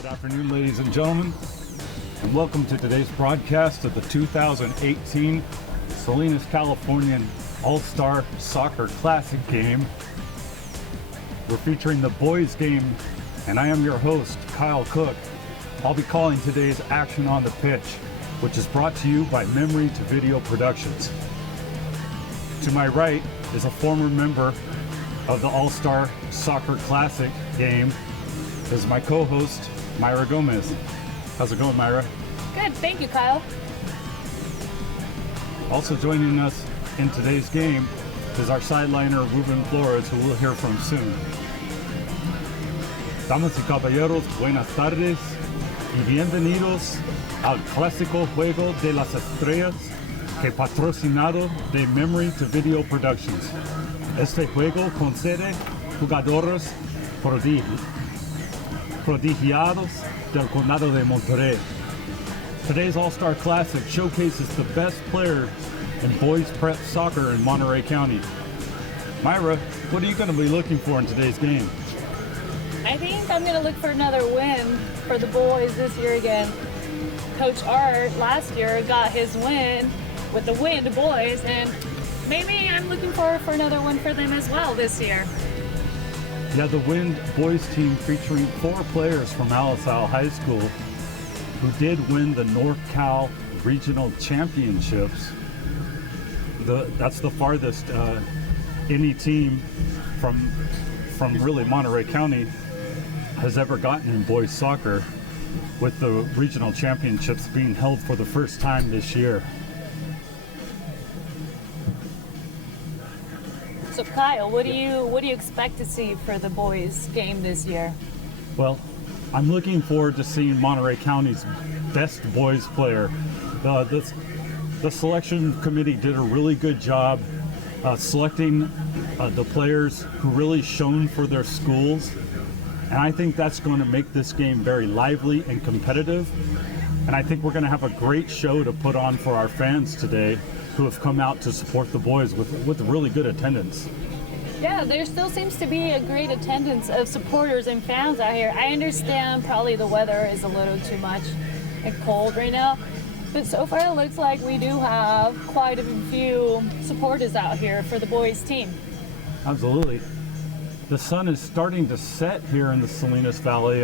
Good afternoon, ladies and gentlemen, and welcome to today's broadcast of the 2018 Salinas, Californian All-Star Soccer Classic game. We're featuring the boys game, and I am your host, Kyle Cook. I'll be calling today's action on the pitch, which is brought to you by Memory to Video Productions. To my right is a former member of the All-Star Soccer Classic game. This is my co-host, Myra Gomez. How's it going, Myra? Good, thank you, Kyle. Also joining us in today's game is our sideliner, Ruben Flores, who we'll hear from soon. Damas y caballeros, buenas tardes y bienvenidos al clásico Juego de las Estrellas, que patrocinado de Memory to Video Productions. Este juego concede jugadores prodigiados del Condado de Monterrey. Today's All-Star Classic showcases the best players in boys prep soccer in Monterey County. Myra, what are you going to be looking for in today's game? I think I'm going to look for another win for the boys this year again. Coach Art last year got his win with the Wind boys, and maybe I'm looking for another one for them as well this year. Yeah, the Wind boys team featuring 4 players from Alisal High School who did win the NorCal Regional Championships. That's the farthest any team from really Monterey County has ever gotten in boys soccer, with the regional championships being held for the first time this year. So Kyle, what do you expect to see for the boys game this year? Well, I'm looking forward to seeing Monterey County's best boys player. The selection committee did a really good job selecting the players who really shone for their schools, and I think that's going to make this game very lively and competitive. And I think we're going to have a great show to put on for our fans today, who have come out to support the boys with really good attendance. Yeah, there still seems to be a great attendance of supporters and fans out here. I understand probably the weather is a little too much and cold right now, but so far it looks like we do have quite a few supporters out here for the boys team. Absolutely. The sun is starting to set here in the Salinas Valley.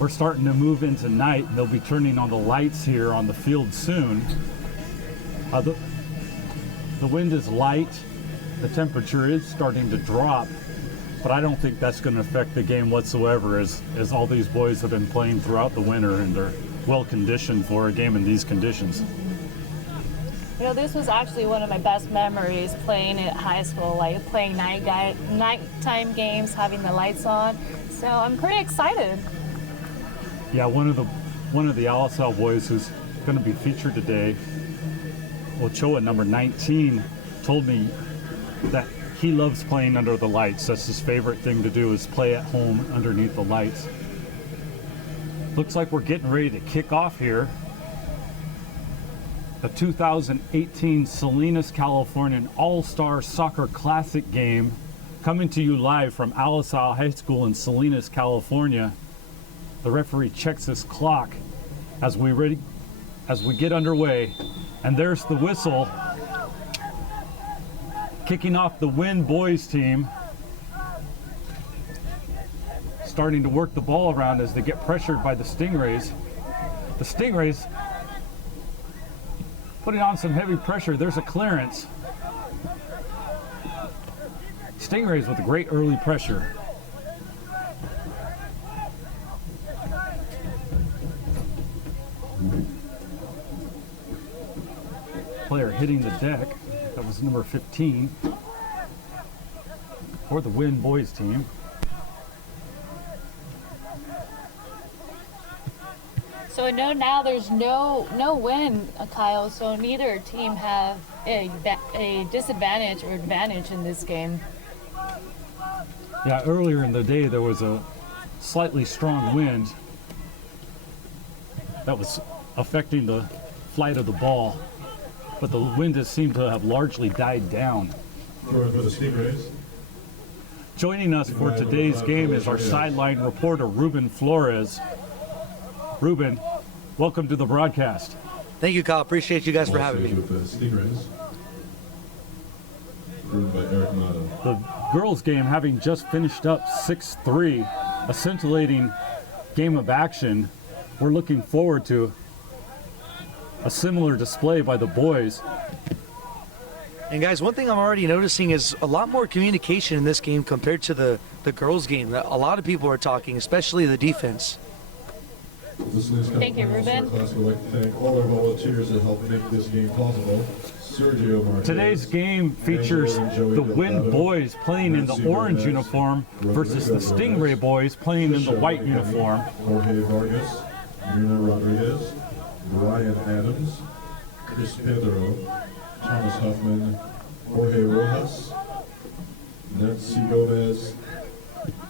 We're starting to move into night, and they'll be turning on the lights here on the field soon. The wind is light, the temperature is starting to drop, but I don't think that's going to affect the game whatsoever, as all these boys have been playing throughout the winter and they're well conditioned for a game in these conditions. You know, this was actually one of my best memories playing at high school, like playing nighttime games, having the lights on. So I'm pretty excited. Yeah, one of the Alisal boys who's going to be featured today, Ochoa, number 19, told me that he loves playing under the lights. That's his favorite thing to do, is play at home underneath the lights. Looks like we're getting ready to kick off here. The 2018 Salinas, Californian All-Star Soccer Classic game, coming to you live from Alisal High School in Salinas, California. The referee checks his clock as we get underway. And there's the whistle, kicking off the Wind boys team, starting to work the ball around as they get pressured by the Stingrays. The Stingrays putting on some heavy pressure. There's a clearance. Stingrays with great early pressure. Player hitting the deck. That was number 15 for the Wind boys team. So I know now there's no win, Kyle, so neither team have a disadvantage or advantage in this game. Yeah, earlier in the day there was a slightly strong wind that was affecting the flight of the ball, but the wind has seemed to have largely died down. For the Stingrays. Joining us for today's game is our sideline reporter, Ruben Flores. Ruben, welcome to the broadcast. Thank you, Kyle. Appreciate you guys for having me. With the Stingrays. Approved by Eric Motto. The girls' game having just finished up 6-3, a scintillating game of action. We're looking forward to a similar display by the boys. And guys, one thing I'm already noticing is a lot more communication in this game compared to the girls' game. A lot of people are talking, especially the defense. Thank you, Ruben. Class would like to thank all our volunteers that helped make this game possible. Sergio Marquez. Today's game features the Wind boys playing in the orange uniform versus the Stingray boys playing in the white uniform. Jorge Vargas, Muna Rodriguez, Brian Adams, Chris Pedro, Thomas Huffman, Jorge Rojas, Nancy Gomez,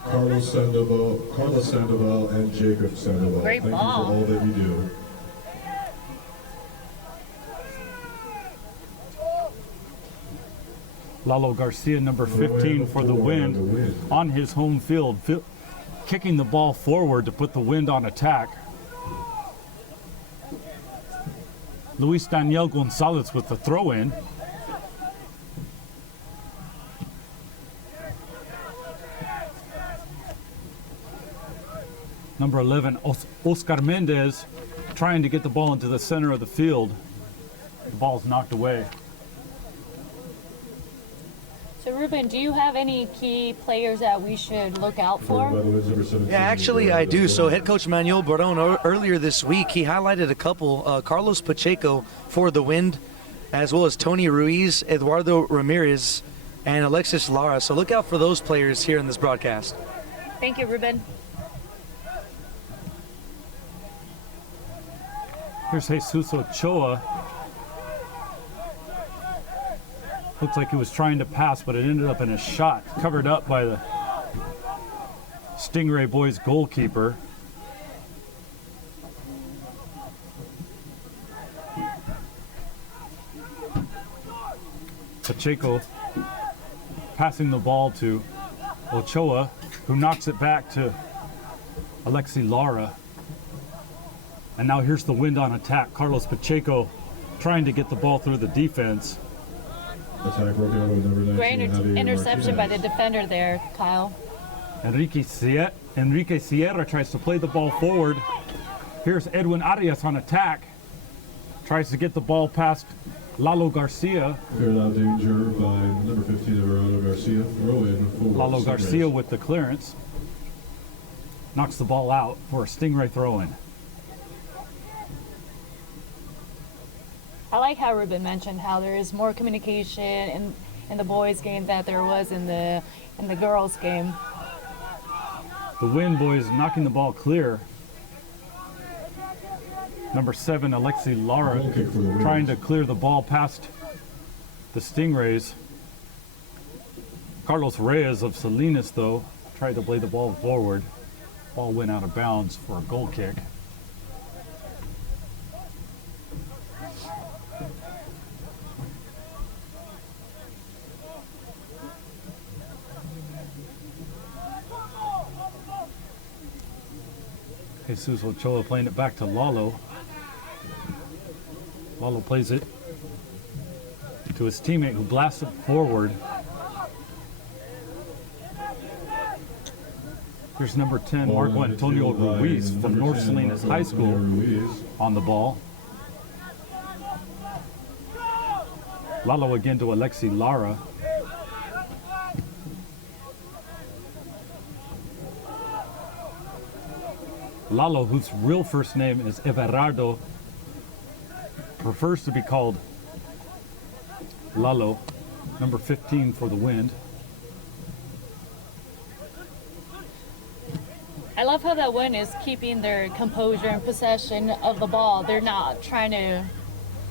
Carlos Sandoval, and Jacob Sandoval. Great Thank ball. you for all that you do. Lalo Garcia, number 15 for the Wind, on his home field, kicking the ball forward to put the Wind on attack. Luis Daniel Gonzalez with the throw-in. Number 11, Oscar Mendez, trying to get the ball into the center of the field. The ball's knocked away. So Ruben, do you have any key players that we should look out for? Yeah, actually I do. So head coach Manuel Barón, earlier this week, he highlighted a couple, Carlos Pacheco for the Wind, as well as Tony Ruiz, Eduardo Ramirez, and Alexis Lara. So look out for those players here in this broadcast. Thank you, Ruben. Here's Jesus Ochoa. Looks like he was trying to pass, but it ended up in a shot covered up by the Stingray boys goalkeeper. Pacheco passing the ball to Ochoa, who knocks it back to Alexi Lara. And now here's the Wind on attack. Carlos Pacheco trying to get the ball through the defense. Attack broken out with number 19, Great Javier interception by the Martinez. defender there, Kyle. Enrique Sierra tries to play the ball forward. Here's Edwin Arias on attack. Tries to get the ball past Lalo Garcia. Cleared out danger by number 15, Everardo Garcia. Throw in forward. Lalo Stingrays. Garcia with the clearance. Knocks the ball out for a Stingray throw-in. I like how Ruben mentioned how there is more communication in the boys' game than there was in the girls' game. The Wind boys knocking the ball clear. Number 7, Alexi Lara, Goal kick for the Wind. trying to clear the ball past the Stingrays. Carlos Reyes of Salinas, though, tried to play the ball forward. Ball went out of bounds for a goal kick. Jesus Ochoa playing it back to Lalo. Lalo plays it to his teammate who blasts it forward. Here's number 10, Marco Antonio Ruiz from North Salinas High School on the ball. Lalo again to Alexi Lara. Lalo, whose real first name is Everardo, prefers to be called Lalo, number 15 for the Wind. I love how that Wind is keeping their composure and possession of the ball. They're not trying to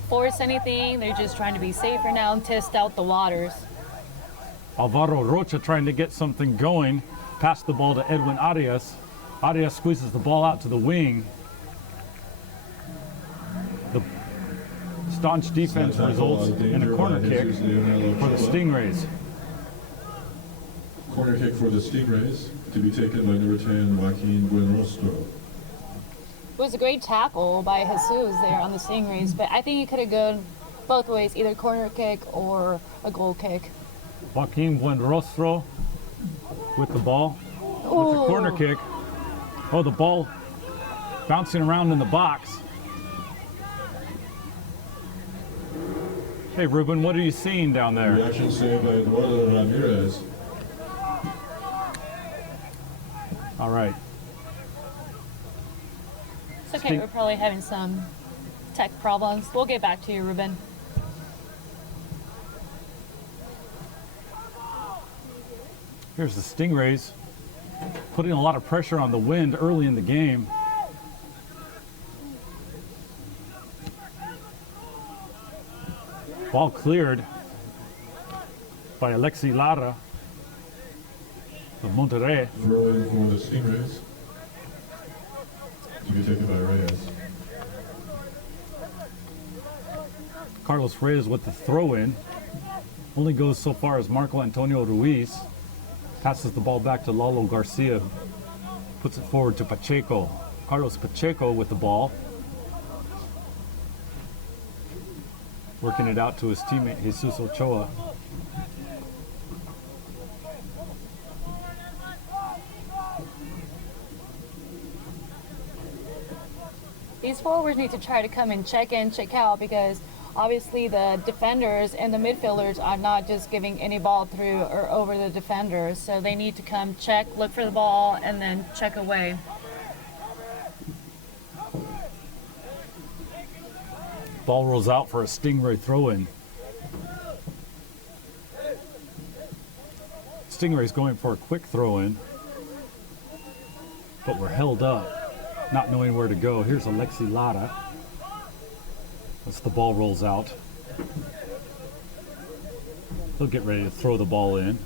force anything. They're just trying to be safer now and test out the waters. Alvaro Rocha trying to get something going. Pass the ball to Edwin Arias. Arias squeezes the ball out to the wing. The staunch defense results in a corner kick for the Stingrays. Corner kick for the Stingrays to be taken by number 10, Joaquin Buenrostro. It was a great tackle by Jesus there on the Stingrays, but I think it could have gone both ways, either corner kick or a goal kick. Joaquin Buenrostro with the ball. With the Ooh. corner kick. Oh, the ball bouncing around in the box. Hey, Ruben, what are you seeing down there? Reaction saved by Eduardo Ramirez. All right. It's okay, we're probably having some tech problems. We'll get back to you, Ruben. Here's the Stingrays putting a lot of pressure on the Wind early in the game. Ball cleared by Alexi Lara of Monterrey. Throw in for the Stingrays to be taken by Reyes. Carlos Reyes with the throw-in. Only goes so far as Marco Antonio Ruiz. Passes the ball back to Lalo Garcia. Puts it forward to Pacheco. Carlos Pacheco with the ball. Working it out to his teammate Jesus Ochoa. These forwards need to try to come and check in, check out, because obviously the defenders and the midfielders are not just giving any ball through or over the defenders. So they need to come check, look for the ball, and then check away. Ball rolls out for a Stingray throw-in. Stingray's going for a quick throw-in, but we're held up, not knowing where to go. Here's Alexi Lara. As the ball rolls out, he'll get ready to throw the ball in.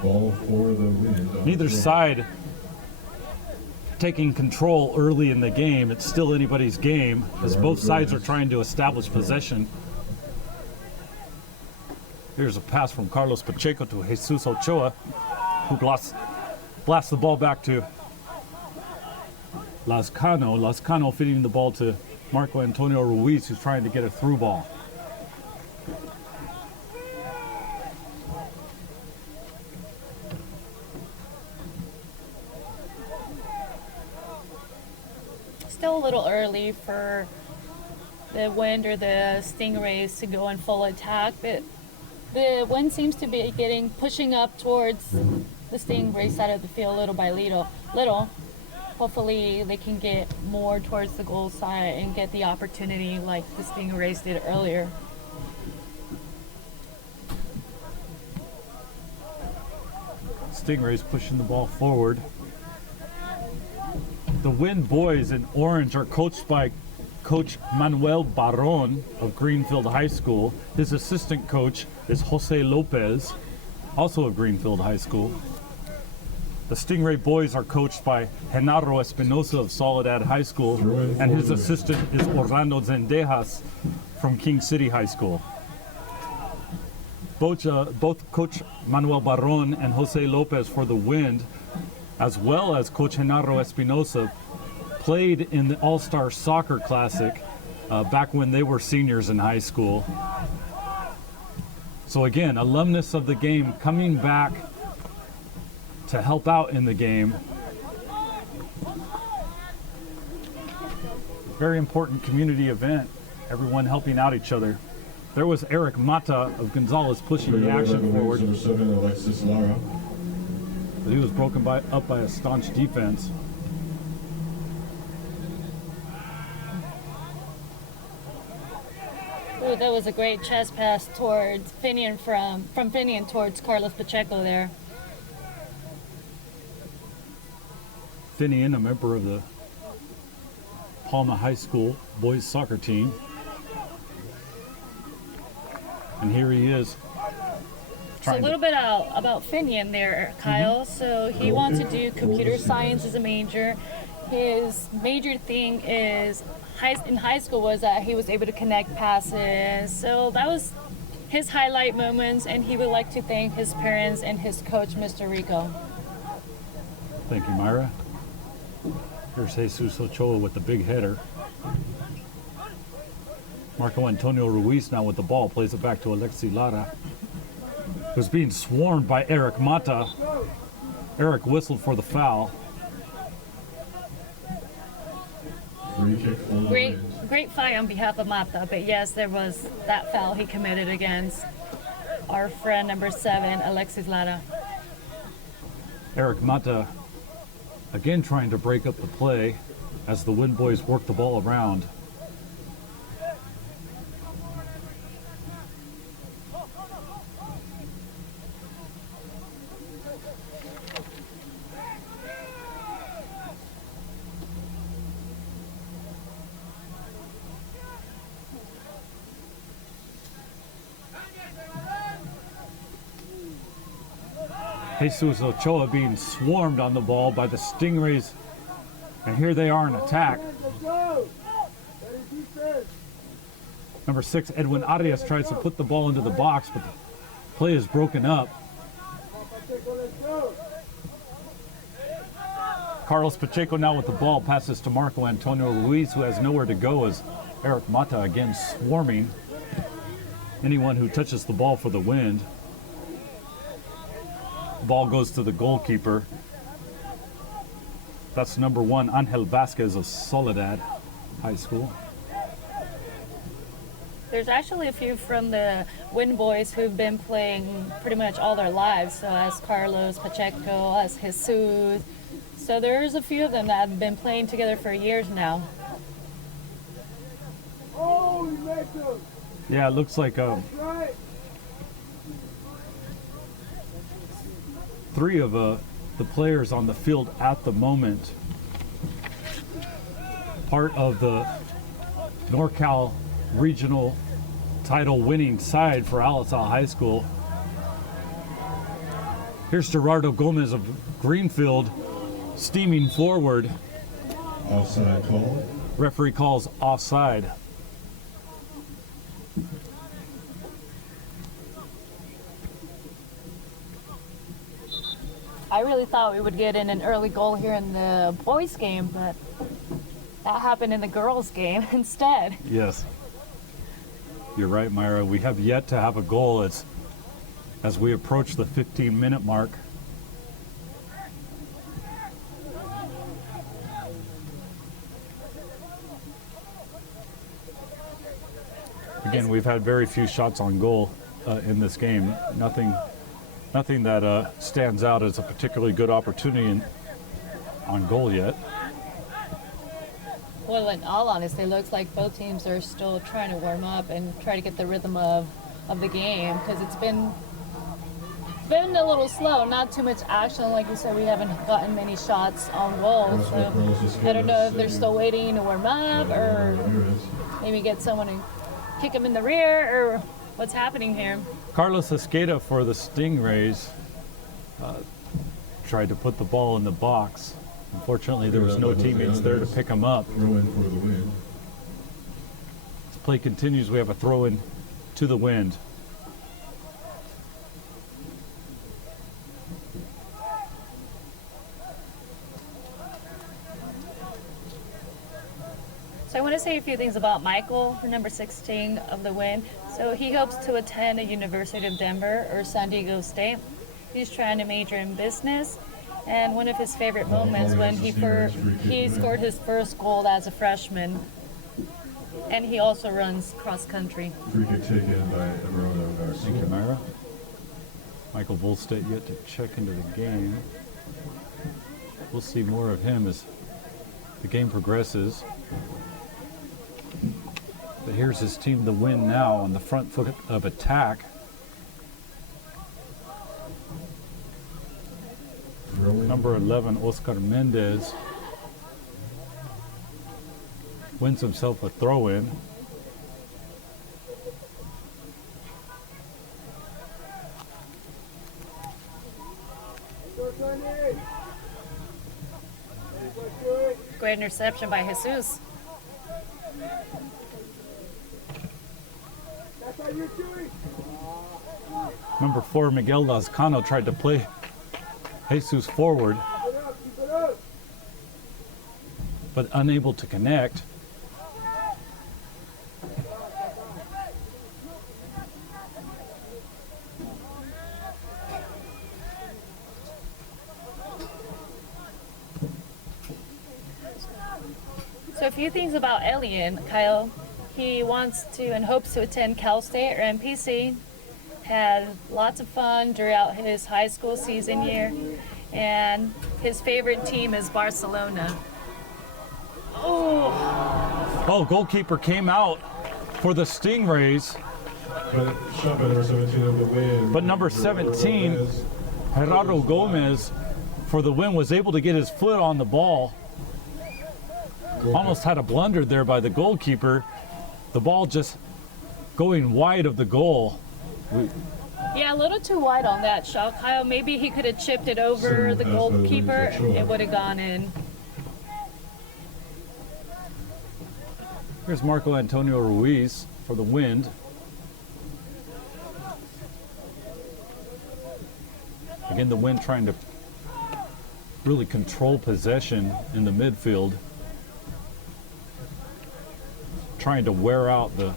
Ball for the Wind. Neither side taking control early in the game. It's still anybody's game as both sides are trying to establish possession. Here's a pass from Carlos Pacheco to Jesus Ochoa, who blasts the ball back to Lazcano. Lazcano feeding the ball to Marco Antonio Ruiz, who's trying to get a through ball. Still a little early for the Wind or the Stingrays to go in full attack, but the Wind seems to be pushing up towards the Stingray side of the field little by little. Hopefully they can get more towards the goal side and get the opportunity like the Stingrays did earlier. Stingrays pushing the ball forward. The Wind boys in orange are coached by Coach Manuel Barron of Greenfield High School. His assistant coach is Jose Lopez, also of Greenfield High School. The Stingray boys are coached by Genaro Espinosa of Soledad High School, and his assistant is Orlando Zendejas from King City High School. Both Coach Manuel Barron and Jose Lopez for the Wind, as well as Coach Genaro Espinosa, played in the All-Star Soccer Classic back when they were seniors in high school. So again, alumnus of the game coming back to help out in the game. Very important community event. Everyone helping out each other. There was Eric Mata of Gonzales pushing the action forward. Number 7, Alexis Lara. But he was broken up by a staunch defense. Ooh, that was a great chest pass towards Finian from Finian towards Carlos Pacheco there. Finian, a member of the Palma High School boys soccer team. And here he is. So a little bit about Finian there, Kyle. So he wants to do computer science as a major. His major thing is in high school was that he was able to connect passes. So that was his highlight moments, and he would like to thank his parents and his coach, Mr. Rico. Thank you, Myra. Here's Jesus Ochoa with the big header. Marco Antonio Ruiz now with the ball, plays it back to Alexi Lara, who's being swarmed by Eric Mata. Eric whistled for the foul. Free kick for the Wings. Great fight on behalf of Mata, but yes, there was that foul he committed against our friend number 7, Alexis Lara. Eric Mata again trying to break up the play as the Wind Boys work the ball around. Jesus Ochoa being swarmed on the ball by the Stingrays, and here they are in attack. Number 6, Edwin Arias, tries to put the ball into the box, but the play is broken up. Carlos Pacheco now with the ball, passes to Marco Antonio Ruiz, who has nowhere to go as Eric Mata again swarming anyone who touches the ball for the Wind. Ball goes to the goalkeeper. That's number 1, Angel Vasquez of Soledad High School. There's actually a few from the Wind Boys who've been playing pretty much all their lives. So as Carlos Pacheco, as Jesus. So there's a few of them that have been playing together for years now. Yeah, it looks like 3 of the players on the field at the moment, part of the NorCal regional title winning side for Alisal High School. Here's Gerardo Gomez of Greenfield steaming forward. Offside call. Referee calls offside. I really thought we would get in an early goal here in the boys' game, but that happened in the girls' game instead. Yes. You're right, Myra. We have yet to have a goal as we approach the 15-minute mark. Again, we've had very few shots on goal in this game. Nothing that stands out as a particularly good opportunity on goal yet. Well, in all honesty, it looks like both teams are still trying to warm up and try to get the rhythm of the game, because it's been a little slow. Not too much action. Like you said, we haven't gotten many shots on goal. So I don't know if they're still waiting to warm up, or maybe get someone to kick them in the rear, or what's happening here. Carlos Esqueda for the Stingrays tried to put the ball in the box. Unfortunately, there was no teammates there to pick him up. Throw in for the Wind. As play continues, we have a throw in to the Wind. So I want to say a few things about Michael, number 16 of the Wind. So he hopes to attend the University of Denver or San Diego State. He's trying to major in business. And one of his favorite moments when he scored his first goal as a freshman. And he also runs cross country. Free kick taken by Everona Garcia. Thank you, Myra. Michael Volstead yet to check into the game. We'll see more of him as the game progresses. But here's his team, the Wind, now on the front foot of attack. Number 11, Oscar Mendez, wins himself a throw-in. Great interception by Jesus. Number 4, Miguel Lazcano, tried to play Jesus forward, but unable to connect. So a few things about Elian, Kyle. He wants to and hopes to attend Cal State or MPC. Had lots of fun throughout his high school season year, and his favorite team is Barcelona. Oh, goalkeeper came out for the Stingrays, But shot by number 17 of the win. but number 17, Gerardo Gomez, for the win, was able to get his foot on the ball. Almost had a blunder there by the goalkeeper. The ball just going wide of the goal. Yeah, a little too wide on that shot, Kyle. Maybe he could have chipped it over the goalkeeper. It would have gone in. Here's Marco Antonio Ruiz for the Wind. Again, the Wind trying to really control possession in the midfield. Trying to wear out the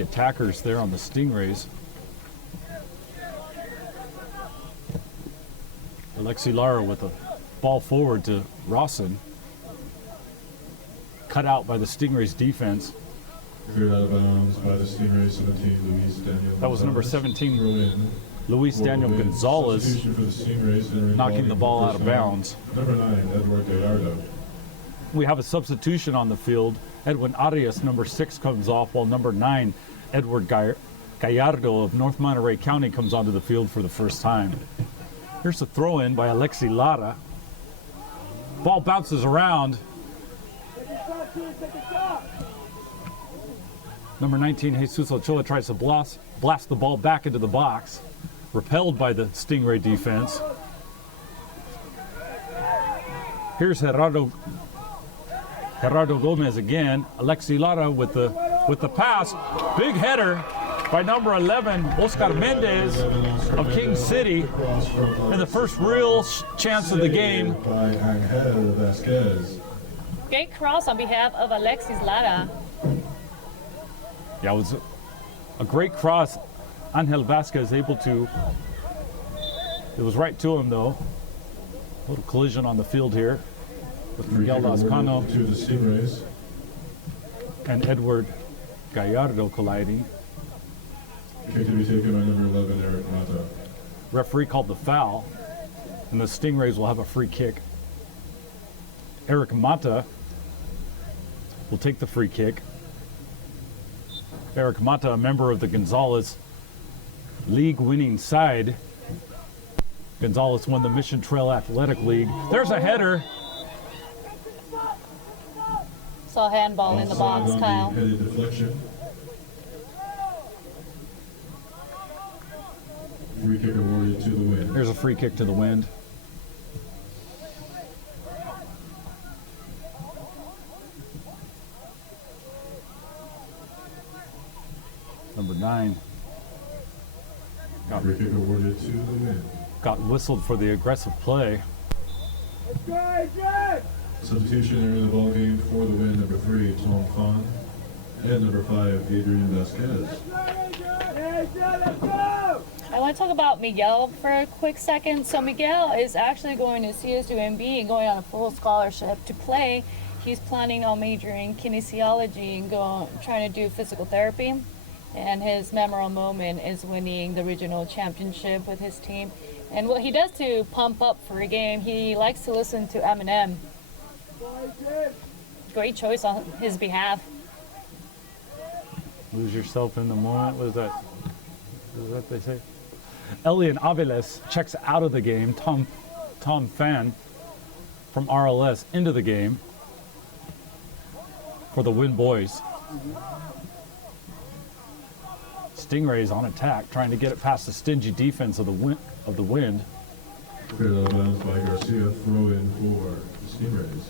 attackers there on the Stingrays. Alexi Lara with a ball forward to Rawson. Cut out by the Stingrays defense. Cleared out of bounds by the Stingrays 17, Luis Daniel. That was number Gonzalez. 17, Throw in. Luis Daniel Throw in. Gonzalez, Substitution for the Stingrays, entering knocking the ball out of for the first bounds. time. Number 9, Edward Gallardo. We have a substitution on the field. Edwin Arias, number 6, comes off, while number 9, Edward Gallardo of North Monterey County, comes onto the field for the first time. Here's a throw-in by Alexi Lara. Ball bounces around. Number 19, Jesus Ochoa, tries to blast the ball back into the box, repelled by the Stingray defense. Here's Gerardo Gomez again. Alexi Lara with the pass. Big header by number 11, Oscar Mendez of King City. And the first real chance of the game. By Angel Vasquez. Great cross on behalf of Alexis Lara. Yeah, it was a great cross. Angel Vasquez able to, it was right to him though. A little collision on the field here with Miguel Lazcano To the Stingrays. and Edward Gallardo colliding. Kick to be taken by number 11, Eric Mata. Referee called the foul, and the Stingrays will have a free kick. Eric Mata will take the free kick. Eric Mata, a member of the Gonzalez league-winning side. Gonzalez won the Mission Trail Athletic League. There's a header. Saw handball in the box, Offside on Kyle. the headed deflection. Free kick awarded to the win. Here's a free kick to the Wind. Number 9 Free kick awarded to the win. got whistled for the aggressive play. Substitution entering the ball game for the win, number 3, Tom Fon, and number 5, Adrian Vasquez. I want to talk about Miguel for a quick second. So Miguel is actually going to CSUMB and going on a full scholarship to play. He's planning on majoring kinesiology and trying to do physical therapy. And his memorable moment is winning the regional championship with his team. And what he does to pump up for a game, he likes to listen to Eminem. Great choice on his behalf. Lose yourself in the moment. What is that? What is that they say? Elian Aviles checks out of the game. Tom Fan from RLS into the game for the Wind Boys. Stingrays on attack, trying to get it past the stingy defense of the Wind. Cleared out of bounds by Garcia. Throw in for the Stingrays.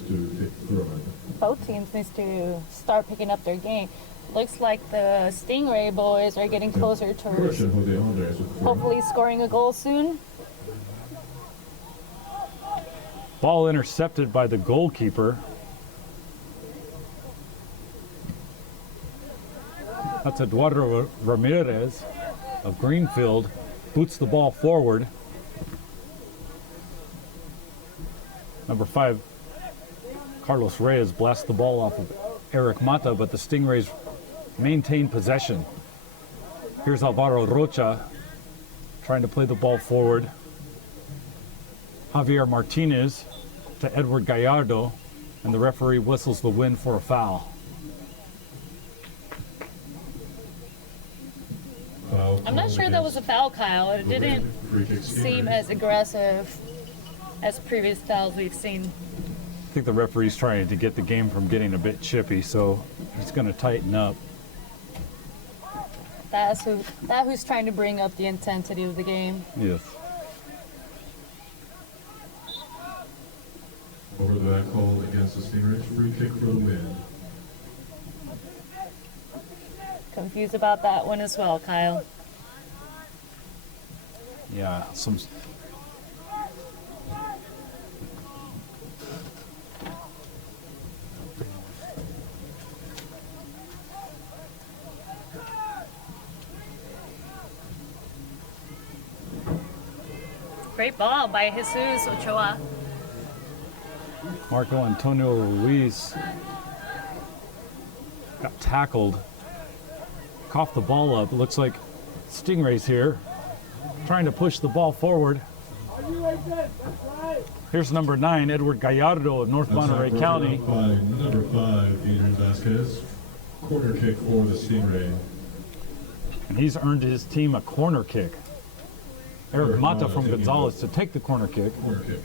Stingrays to take the throw in. Both teams needs to start picking up their game. Looks like the Stingray boys are getting closer towards hopefully scoring a goal soon. Ball intercepted by the goalkeeper. That's Eduardo Ramirez of Greenfield. Boots the ball forward. Number 5, Carlos Reyes blasts the ball off of Eric Mata, but the Stingrays maintain possession. Here's Alvaro Rocha trying to play the ball forward. Javier Martinez to Edward Gallardo, and the referee whistles the win for a foul. I'm not sure that was a foul, Kyle. It didn't seem as aggressive as previous fouls we've seen. I think the referee's trying to get the game from getting a bit chippy, so he's going to tighten up. That's who's trying to bring up the intensity of the game. Yes. Over that call against the Stingrays, free kick for the win. Confused about that one as well, Kyle. Yeah, some. Great ball by Jesus Ochoa. Marco Antonio Ruiz got tackled, coughed the ball up. It looks like Stingrays here, trying to push the ball forward. Here's number 9, Edward Gallardo of North Monterey County. By number 5, Adrian Vasquez. Corner kick for the Stingray. And he's earned his team a corner kick. Eric Mata from Gonzales to take the corner kick. Corner kick.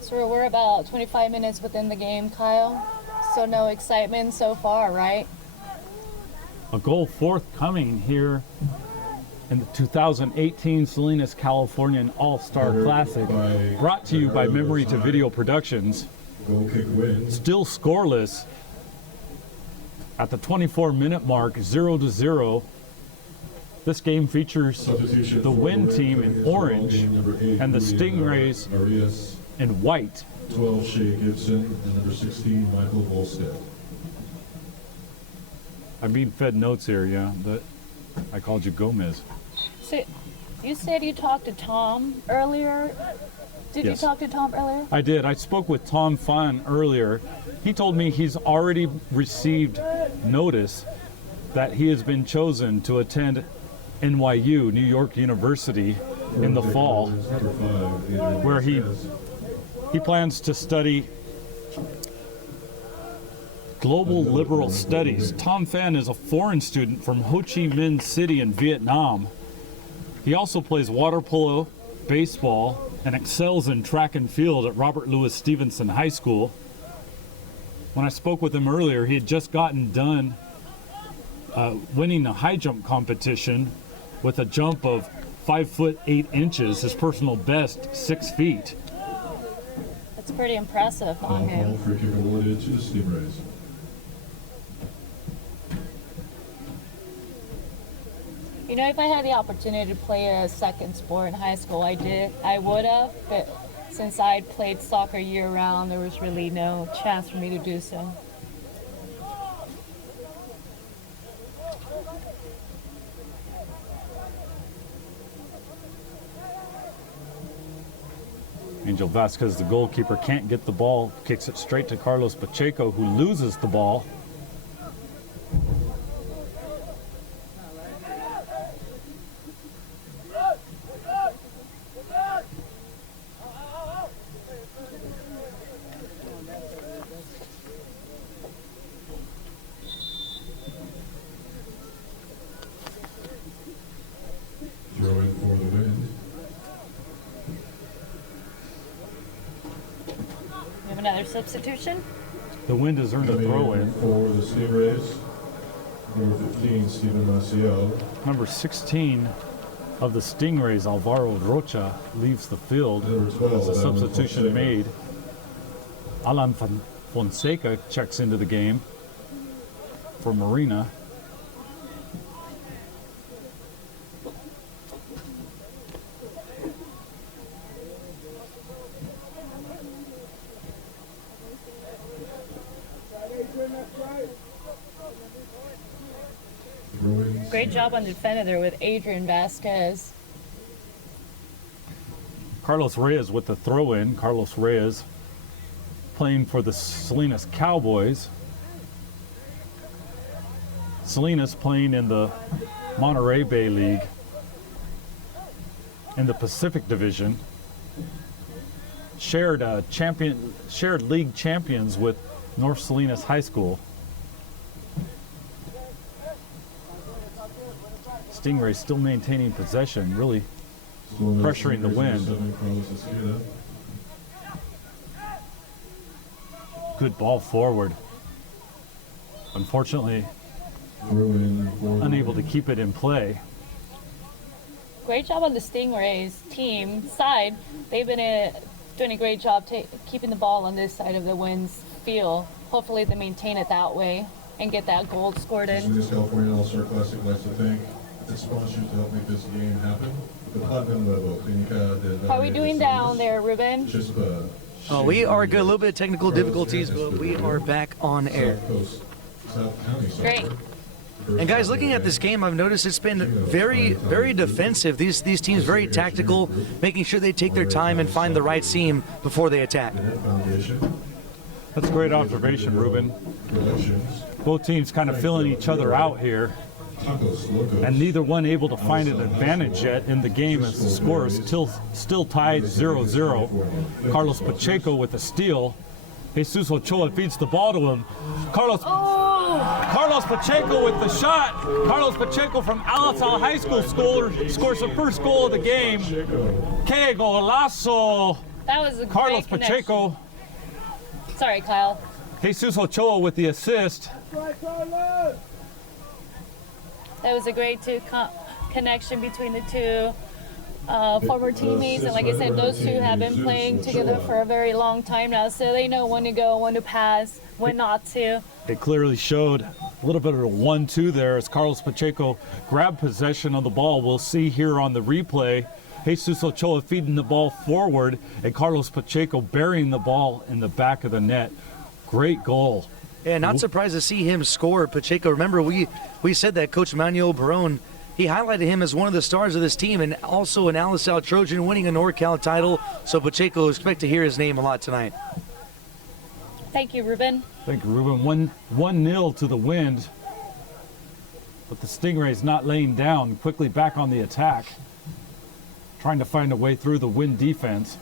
So we're about 25 minutes within the game, Kyle. So no excitement so far, right? A goal forthcoming here in the 2018 Salinas Californian All-Star Classic, brought to you by Memory to Video Productions. Goal kick win. Still scoreless at the 24-minute mark, 0-0. This game features the Win team in orange and the Stingrays in white. 12, Shea Gibson, and number 16, Michael Volstead. I'm being fed notes here, yeah, but I called you Gomez. So you said you talked to Tom earlier. Did Yes. you talk to Tom earlier? I did. I spoke with Tom Fun earlier. He told me he's already received notice that he has been chosen to attend NYU, New York University, in the fall, where he plans to study global liberal studies. Tom Phan is a foreign student from Ho Chi Minh City in Vietnam. He also plays water polo, baseball, and excels in track and field at Robert Louis Stevenson High School. When I spoke with him earlier, he had just gotten done winning a high jump competition with a jump of 5 foot 8 inches, his personal best 6 feet. That's pretty impressive on him. Free kick awarded to the Stingrays. You know, if I had the opportunity to play a second sport in high school, I would have, but since I played soccer year-round, there was really no chance for me to do so. Angel Vasquez, the goalkeeper, can't get the ball, kicks it straight to Carlos Pacheco, who loses the ball. Throw in for the win. We have another substitution. The Wind has earned a throw in. For the Stingrays, number 15, Stephen Maciel. Number 16, of the Stingrays, Alvaro Rocha, leaves the field. As a substitution made. Alan Fonseca checks into the game for Marina. Great job on the defender there with Adrian Vasquez. Carlos Reyes with the throw-in. Carlos Reyes playing for the Salinas Cowboys. Salinas playing in the Monterey Bay League in the Pacific Division. Shared league champions with North Salinas High School. Stingrays still maintaining possession, really pressuring the wind. Good ball forward. Unfortunately, unable to keep it in play. Great job on the Stingrays team side. They've been doing a great job keeping the ball on this side of the wind's field. Hopefully they maintain it that way and get that goal scored in. This California All-Star Classic likes to thank its sponsors to help make this game happen. How are we doing down there, Ruben? We are good. A little bit of technical difficulties, but we are back on air. Great. And guys, looking at this game, I've noticed it's been very, very defensive. These teams very tactical, making sure they take their time and find the right seam before they attack. That's a great observation, Ruben. Both teams kind of filling each other out here, and neither one able to find an advantage yet in the game as the score is still tied 0-0. Carlos Pacheco with a steal. Jesus Ochoa feeds the ball to him. Carlos Pacheco with the shot. Carlos Pacheco from Alisal High School scores the first goal of the game. Que golazo! That was a Carlos great Pacheco. Sorry, Kyle. Jesus Ochoa with the assist. That was a great connection between the two former teammates. And like I said, those two have been playing together for a very long time now, so they know when to go, when to pass, when not to. It clearly showed a little bit of a 1-2 there as Carlos Pacheco grabbed possession of the ball. We'll see here on the replay, Jesus Ochoa feeding the ball forward and Carlos Pacheco burying the ball in the back of the net. Great goal. Yeah, not surprised to see him score, Pacheco. Remember, we said that Coach Manuel Barone, he highlighted him as one of the stars of this team and also an Alisal Trojan winning a NorCal title. So Pacheco, expect to hear his name a lot tonight. Thank you, Ruben. Thank you, Ruben. 1-0 to the Wind. But the Stingrays not laying down, quickly back on the attack. Trying to find a way through the Wind defense.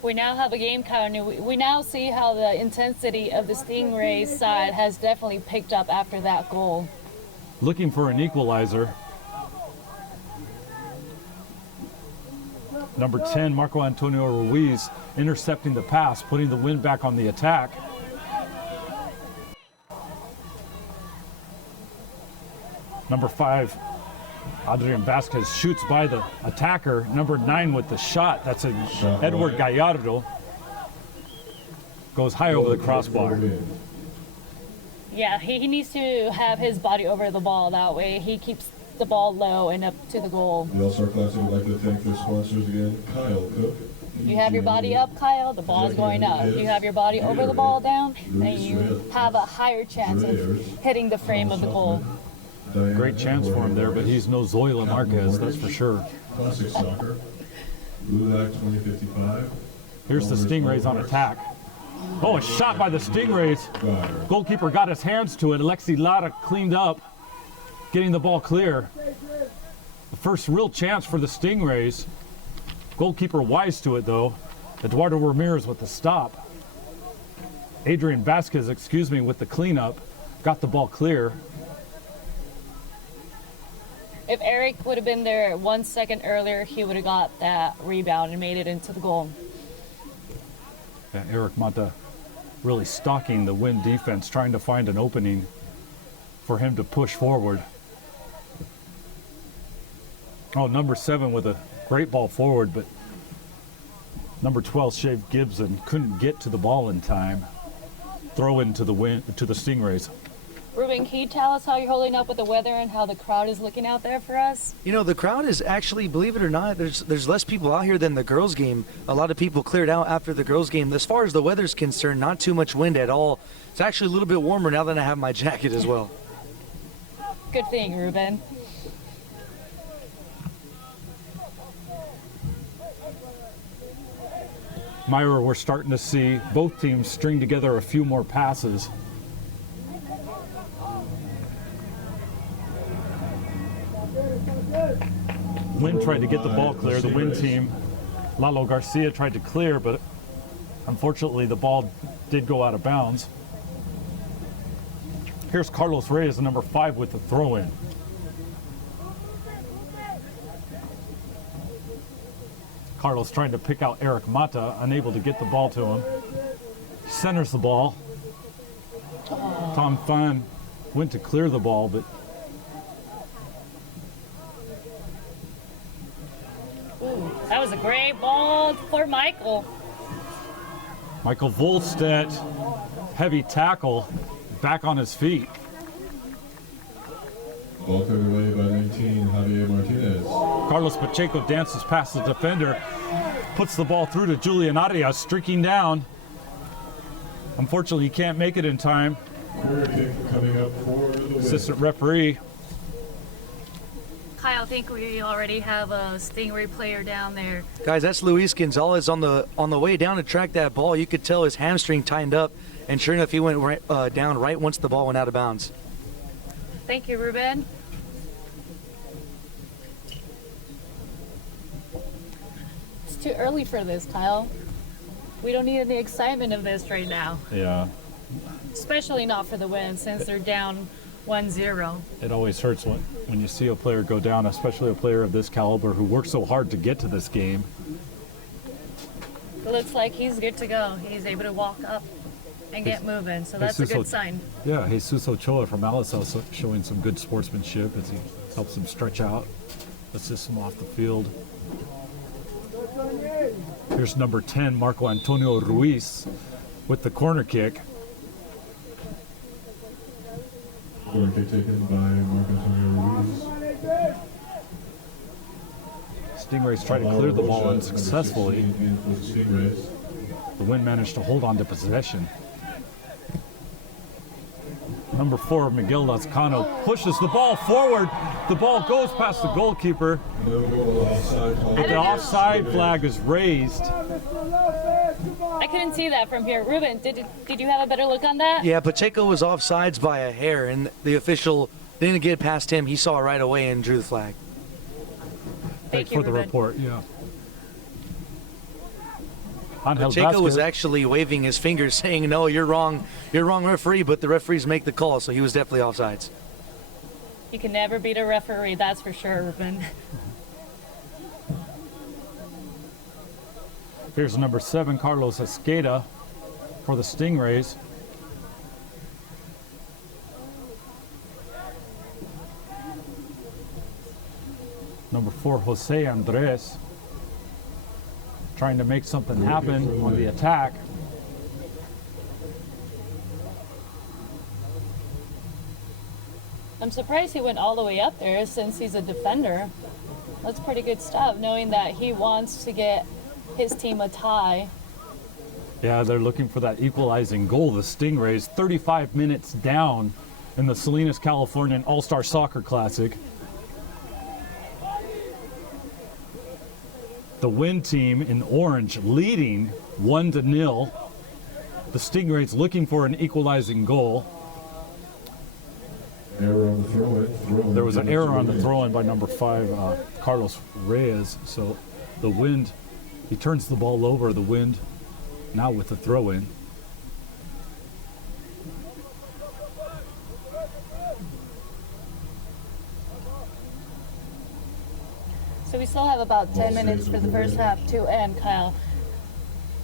We now have a game counter. We now see how the intensity of the Stingrays side has definitely picked up after that goal. Looking for an equalizer. Number 10, Marco Antonio Ruiz, intercepting the pass, putting the Wind back on the attack. Number 5, Adrian Vasquez shoots by the attacker. Number 9 with the shot. That's Edward Gallardo. Goes high over the crossbar. Yeah, he needs to have his body over the ball. That way he keeps the ball low and up to the goal. The All-Star Classic would like to thank their sponsors again. Kyle Cook. You have your body up, Kyle, the ball's going up. You have your body over the ball down, and you have a higher chance of hitting the frame of the goal. Great chance for him there, but he's no Zoila Marquez, that's for sure. Classic Soccer. LULAC 2055. Here's the Stingrays on attack. Oh, a shot by the Stingrays. Goalkeeper got his hands to it. Alexi Lara cleaned up, getting the ball clear. The first real chance for the Stingrays. Goalkeeper wise to it, though. Eduardo Ramirez with the stop. Adrian Vasquez, with the cleanup. Got the ball clear. If Eric would have been there 1 second earlier, he would have got that rebound and made it into the goal. Yeah, Eric Mata really stalking the Wind defense, trying to find an opening for him to push forward. Oh, number 7 with a great ball forward, but number 12, Shave Gibson, couldn't get to the ball in time. Throw into the Wind, to the Stingrays. Ruben, can you tell us how you're holding up with the weather and how the crowd is looking out there for us? You know, the crowd is actually, believe it or not, there's less people out here than the girls' game. A lot of people cleared out after the girls' game. As far as the weather's concerned, not too much wind at all. It's actually a little bit warmer now that I have my jacket as well. Good thing, Ruben. Myra, we're starting to see both teams string together a few more passes. Wind tried to get the ball clear. The Wind team, Lalo Garcia tried to clear, but unfortunately the ball did go out of bounds. Here's Carlos Reyes, number 5, with the throw-in. Carlos trying to pick out Eric Mata, unable to get the ball to him. Centers the ball. Tom Fan went to clear the ball, but That was a great ball for Michael. Michael Volstedt, heavy tackle, back on his feet. Ball carried away by 19, Javier Martinez. Carlos Pacheco dances past the defender, puts the ball through to Julian Arias, streaking down. Unfortunately, he can't make it in time. Corner kick coming up for the Wind. Assistant referee. Kyle, I think we already have a Stingray player down there. Guys, that's Luis Gonzalez on the way down to track that ball. You could tell his hamstring tightened up, and sure enough, he went down right once the ball went out of bounds. Thank you, Ruben. It's too early for this, Kyle. We don't need any excitement of this right now. Yeah, Especially not for the Wind, since they're down 1-0. it always hurts when you see a player go down, especially a player of this caliber who worked so hard to get to this game. It looks like he's good to go. He's able to walk up and get moving, so that's a good sign. Yeah, Jesus Ochoa from Alisal showing some good sportsmanship as he helps him stretch out, assists him off the field. Here's number 10, Marco Antonio Ruiz with the corner kick. Corner kick taken by Marco Antonio Ruiz. Stingrays try to clear the ball unsuccessfully. In for the Stingrays. The Wind managed to hold on to possession. Number 4, Miguel Lazcano pushes the ball forward. The ball goes past the goalkeeper, No goal, offside call. but the offside flag is raised. I couldn't see that from here. Ruben, did you have a better look on that? Yeah, Pacheco was offsides by a hair, and the official didn't get past him. He saw it right away and drew the flag. Thank you, for the Ruben. report, yeah. Angel Pacheco was Vasquez, actually waving his fingers, saying, "No, you're wrong, referee." But the referees make the call, so he was definitely offsides. You can never beat a referee, that's for sure, Ruben. here's number 7, Carlos Esqueda for the Stingrays. Number 4, Jose Andres, trying to make something happen on the attack. I'm surprised he went all the way up there since he's a defender. That's pretty good stuff, knowing that he wants to get his team a tie. Yeah, they're looking for that equalizing goal. The Stingrays, 35 minutes down in the Salinas, Californian All-Star Soccer Classic. The Wind team in orange leading 1-0. The Stingrays looking for an equalizing goal. Error on the throw-in. There was an error on the throw-in by number 5, Carlos Reyes. So the Wind, he turns the ball over. The Wind now with the throw-in. So we still have about 10 minutes for the first half to end, Kyle.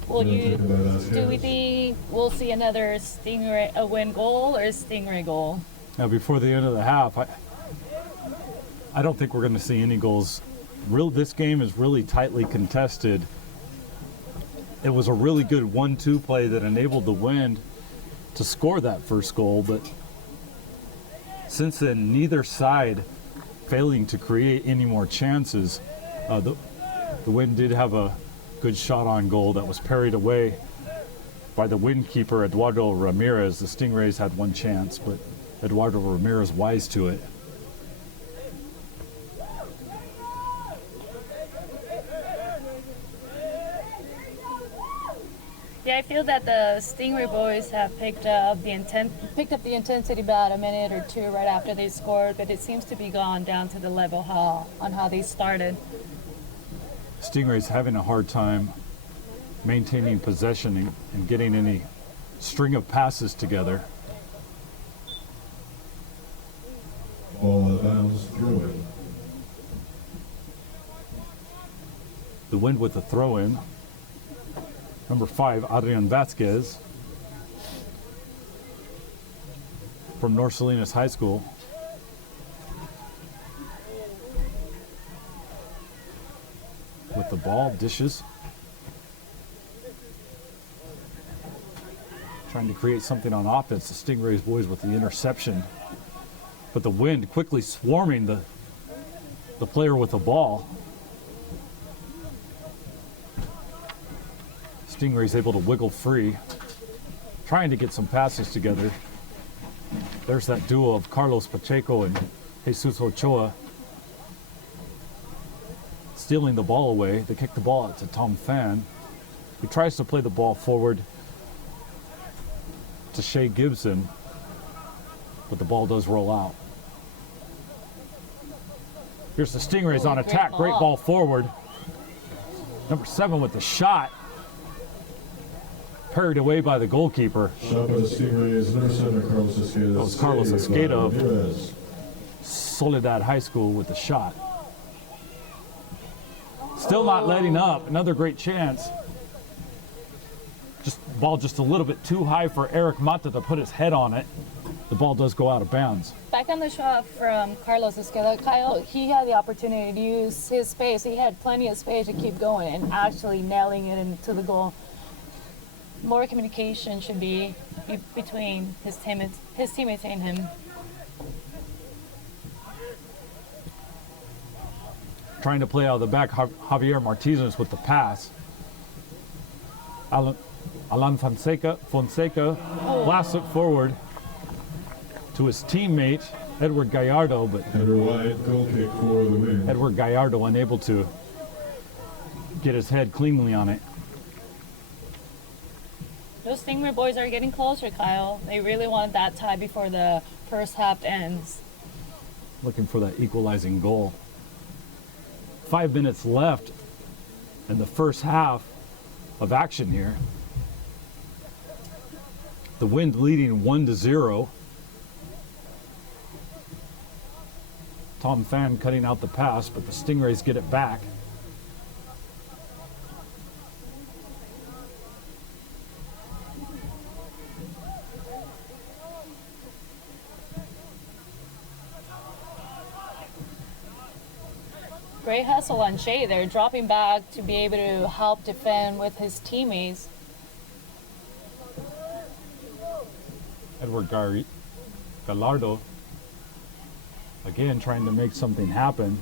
Will Yeah, you? taken by Do we Vasquez. think we'll see another Stingray a win goal or a Stingray goal? Now, before the end of the half, I don't think we're going to see any goals. This game is really tightly contested. It was a really good 1-2 play that enabled the Wind to score that first goal, but since then, neither side failing to create any more chances. The Wind did have a good shot on goal that was parried away by the Wind keeper, Eduardo Ramirez. The Stingrays had one chance, but Eduardo Ramirez wise to it. Yeah, I feel that the Stingray boys have picked up the intensity about a minute or two right after they scored, but it seems to be gone down to the level on how they started. Stingrays having a hard time maintaining possession and getting any string of passes together. Ball out of bounds, throw in. The Wind with the throw-in. Number 5, Adrian Vasquez from North Salinas High School. With the ball, dishes. Trying to create something on offense. The Stingrays boys with the interception. But the Wind quickly swarming the player with the ball. Stingrays able to wiggle free, trying to get some passes together. There's that duo of Carlos Pacheco and Jesus Ochoa stealing the ball away. They kick the ball out to Tom Fan, who tries to play the ball forward to Shea Gibson, but the ball does roll out. Here's the Stingrays on attack. Great ball forward. Number 7 with the shot. Parried away by the goalkeeper. Shot by the Stingrays, number 7, Carlos Esqueda. That was Carlos Saved by Esqueda of Ramirez. Soledad High School with the shot. Still not letting up. Another great chance. Ball just a little bit too high for Eric Mata to put his head on it. The ball does go out of bounds. Back on the shot from Carlos Esqueda, Kyle, he had the opportunity to use his space. He had plenty of space to keep going and actually nailing it into the goal. More communication should be between his teammates and him. Trying to play out of the back, Javier Martinez with the pass. Alan Fonseca blasts it forward to his teammate, Edward Gallardo, but Header wide, goal kick for the Wind. Edward Gallardo unable to get his head cleanly on it. Those Stingray boys are getting closer, Kyle. They really want that tie before the first half ends. Looking for that equalizing goal. 5 minutes left in the first half of action here. The Wind leading 1-0. Tom Fan cutting out the pass, but the Stingrays get it back. Great hustle on Shea there, dropping back to be able to help defend with his teammates. Edward Gallardo again trying to make something happen,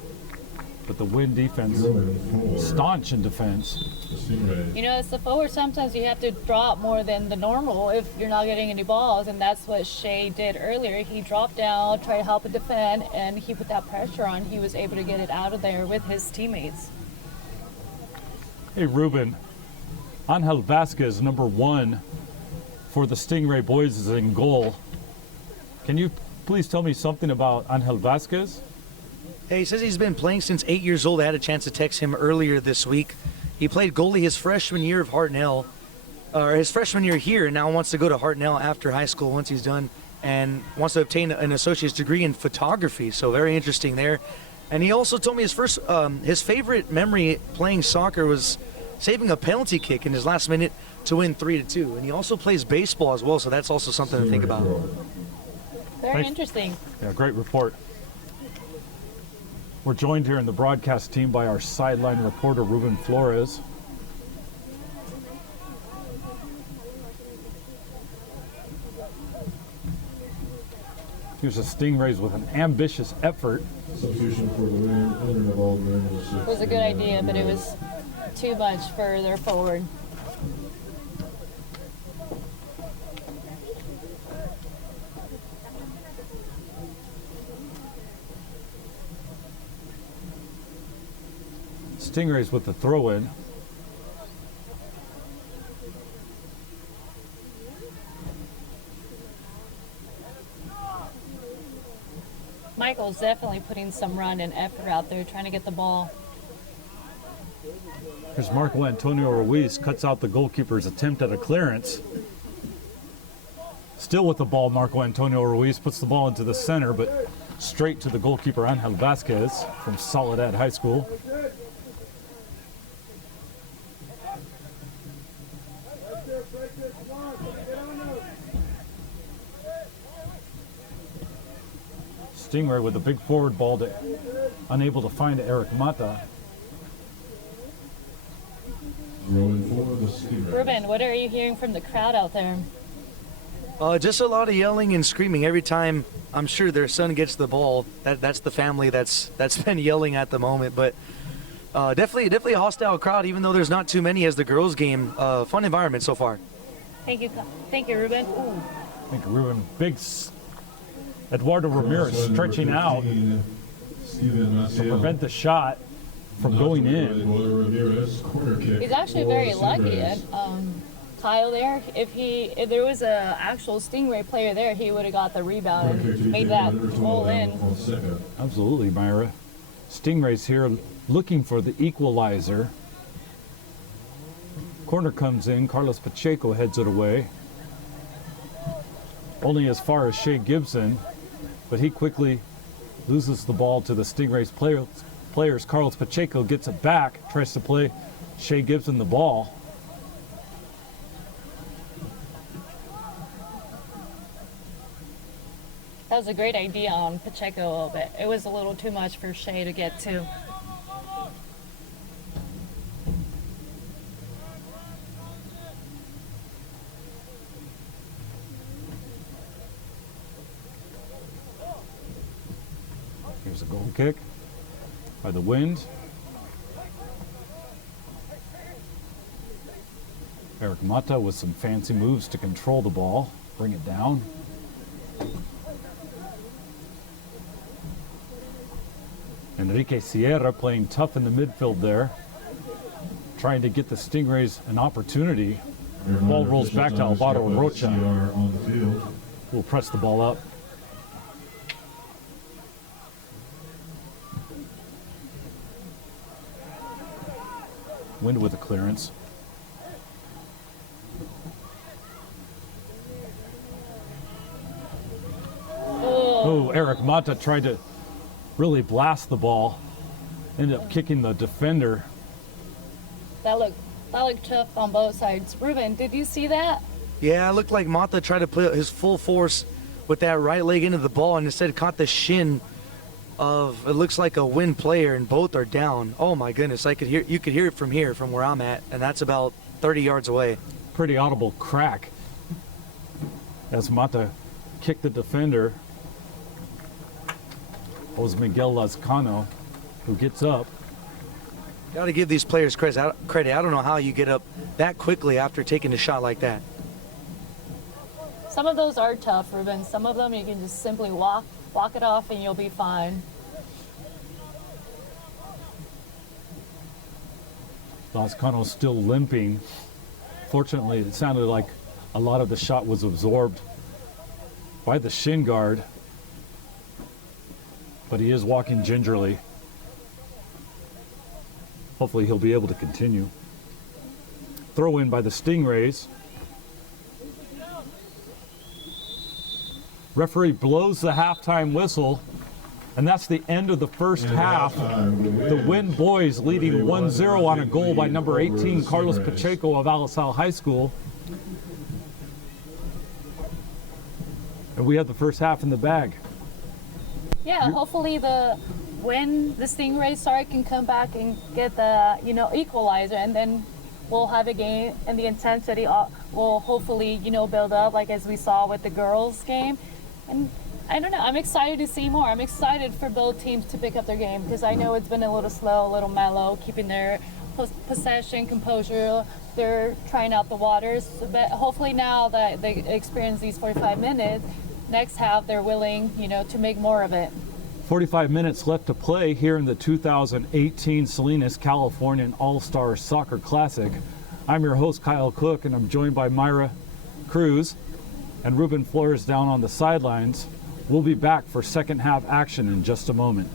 but the Wind defense Throw in for staunch in defense. the Stingrays. You know, as the forward, sometimes you have to drop more than the normal if you're not getting any balls, and that's what Shea did earlier. He dropped down, tried to help it defend, and he put that pressure on. He was able to get it out of there with his teammates. Hey Ruben, Angel Vasquez, number 1 for the Stingray boys, is in goal. Can you please tell me something about Angel Vasquez? Hey, he says he's been playing since 8 years old. I had a chance to text him earlier this week. He played goalie his freshman year of Hartnell, or his freshman year here, and now wants to go to Hartnell after high school once he's done, and wants to obtain an associate's degree in photography. So very interesting there. And he also told me his favorite memory playing soccer was saving a penalty kick in his last minute to win 3-2. And he also plays baseball as well, so that's also something to think about. Very Thanks. interesting. Yeah, great report. We're joined here in the broadcast team by our sideline reporter, Ruben Flores. Here's the Stingrays with an ambitious effort. Substitution for the winner of all games. It was a good idea, but it was too much further forward. Stingrays with the throw-in. Michael's definitely putting some run and effort out there trying to get the ball. Here's Marco Antonio Ruiz, cuts out the goalkeeper's attempt at a clearance. Still with the ball, Marco Antonio Ruiz puts the ball into the center, but straight to the goalkeeper, Angel Vasquez from Soledad High School. Stingray with the big forward ball, unable to find Eric Mata. Rolling for the Stingrays. Ruben, what are you hearing from the crowd out there? Just a lot of yelling and screaming every time. I'm sure their son gets the ball. That's the family that's been yelling at the moment. But definitely a hostile crowd, even though there's not too many as the girls' game. Fun environment so far. Thank you, Ruben. Ooh. Thank you, Ruben. Eduardo Ramirez stretching out to prevent the shot from going in. He's actually very lucky. Kyle there, if there was an actual Stingray player there, he would have got the rebound and made that goal in. Absolutely, Myra. Stingrays here looking for the equalizer. Corner comes in. Carlos Pacheco heads it away. Only as far as Shea Gibson, but he quickly loses the ball to the Stingrays players. Carlos Pacheco gets it back, tries to play Shea Gibson the ball. That was a great idea on Pacheco, but it was a little too much for Shea to get to. Here's a goal kick by the Wind. Eric Mata with some fancy moves to control the ball, bring it down. Enrique Sierra playing tough in the midfield there, trying to get the Stingrays an opportunity. Ball rolls back to Alvaro Rocha, who will press the ball up. Wind with a clearance. Oh, Eric Mata tried to really blast the ball. Ended up kicking the defender. That looked tough on both sides. Ruben, did you see that? Yeah, it looked like Mata tried to put his full force with that right leg into the ball and instead caught the shin of, it looks like a Wind player, and both are down. Oh my goodness, you could hear it from here, from where I'm at, and that's about 30 yards away. Pretty audible crack as Mata kicked the defender. It was Miguel Lazcano who gets up. Got to give these players credit. I don't know how you get up that quickly after taking a shot like that. Some of those are tough, Ruben. Some of them you can just simply walk it off and you'll be fine. Lazcano's still limping. Fortunately, it sounded like a lot of the shot was absorbed by the shin guard, but he is walking gingerly. Hopefully he'll be able to continue. Throw in by the Stingrays. Referee blows the halftime whistle. And that's the end of the first half. The Wind boys leading 1-0 on a goal by number 18, Carlos Pacheco of Alisal High School. And we have the first half in the bag. Yeah, hopefully the Stingray Star can come back and get the equalizer, and then we'll have a game, and the intensity will hopefully build up like as we saw with the girls game. And I don't know, I'm excited to see more. I'm excited for both teams to pick up their game, because I know it's been a little slow, a little mellow, keeping their possession, composure. They're trying out the waters, but hopefully now that they experience these 45 minutes, next half they're willing to make more of it. 45 minutes left to play here in the 2018 Salinas Californian All-Star Soccer Classic. I'm your host, Kyle Cook, and I'm joined by Myra Cruz and Ruben Flores down on the sidelines. We'll be back for second half action in just a moment.